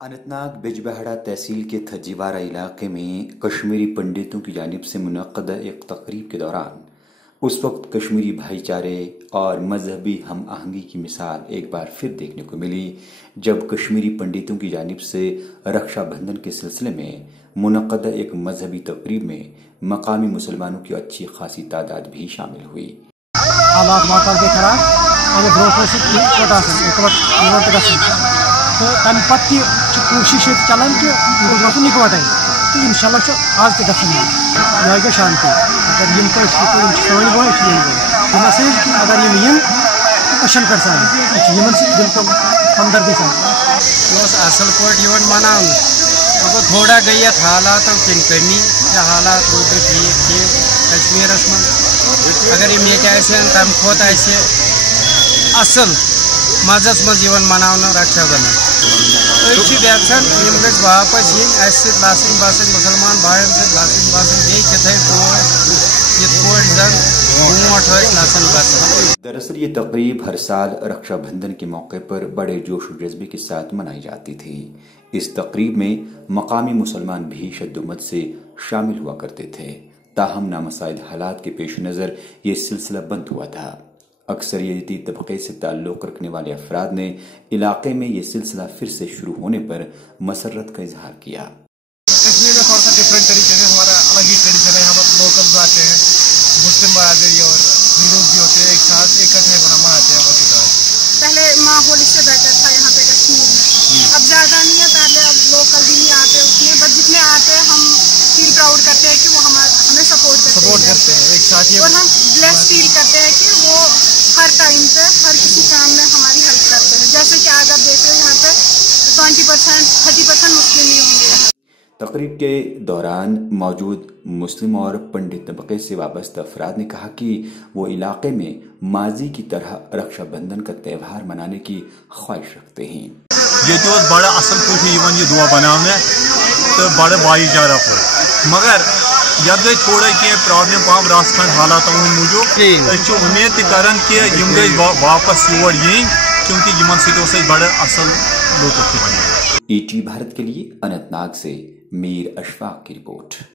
अनंतनाग बिजबहड़ा तहसील के थजीवारा इलाके में कश्मीरी पंडितों की जानिब से मुनक्कद एक तकरीब के दौरान उस वक्त कश्मीरी भाईचारे और मजहबी हम आहंगी की मिसाल एक बार फिर देखने को मिली जब कश्मीरी पंडितों की जानिब से रक्षा बंधन के सिलसिले में मुनक्कद एक मजहबी तकरीब में मकामी मुसलमानों की अच्छी खासी तादाद भी शामिल हुई। तो तम पत्ती कोशिश चलान कि रोकन इकवटे तो इंशाल्लाह आज तो गई गई शांति अगर यम सोन गो मैसेज कि अगर यम कशन कर यमन से बिल्कुल हमदर्दी असल कोट मनान अब थोड़ा गई हालात किनकनी हालात रोड ठीक ठीक कश्मीर मं अगर यम तम खोत असल मजस मज मनावन रक्षाबंधन गई वापस लसन बसन मुसलमान भाइन लसन बसन लसन बसन। दरअसल ये तकरीब हर साल रक्षाबंधन के मौके पर बड़े जोश व जज्बे के साथ मनाई जाती थी। इस तकरीब में मकामी मुसलमान भी शद्दुमत से शामिल हुआ करते थे, ताहम नामसाइद हालात के पेश नज़र ये सिलसिला बंद हुआ था। अक्सरियती तबके से ताल्लुक़ रखने वाले अफराद ने इलाके में ये सिलसिला फिर से शुरू होने पर मसरत का इजहार किया। कश्मीर में थोड़ा सा डिफरेंट तरीके से हमारा अलग ही ट्रेडिशन है। हम लोकल्स आते हैं, मुस्लिम बरादरी और हिंदू भी होते हैं, एक साथ इकट्ठे मनाते हैं। पहले माहौल इससे बेहतर था यहाँ पे कश्मीर में, अब ज़्यादा नहीं है। पहले अब लोकल भी नहीं आते उतने, बस जितने आते हैं हम फील प्राउड करते हैं कि वो हमें सपोर्ट करते हैं एक साथ ही, और हम ब्लेस फील करते हैं कि वो हर टाइम पे हर किसी काम में हमारी हेल्प करते हैं। जैसे कि आज आप देख रहे हो यहाँ पे 20% 30% मुस्लिम ही होंगे। तकरीब के दौरान मौजूद मुस्लिम और पंडित तबके से वाबस्ता अफराद ने कहा कि वो इलाके में माजी की तरह रक्षाबंधन का त्यौहार मनाने की ख्वाहिश रखते हैं। ये बड़ा असल पे दुआ बनाने तो बड़े भाईचारा पे, मगर यद गई थोड़ा कह प्रॉब्लम पाम रास्ता हालात मूजूब उम्मीद करान कि यम गई वापस योर yin क्योंकि यमन से बड़े असल लुत्फ। ET भारत के लिए अनंतनाग से मीर अशफाक की रिपोर्ट।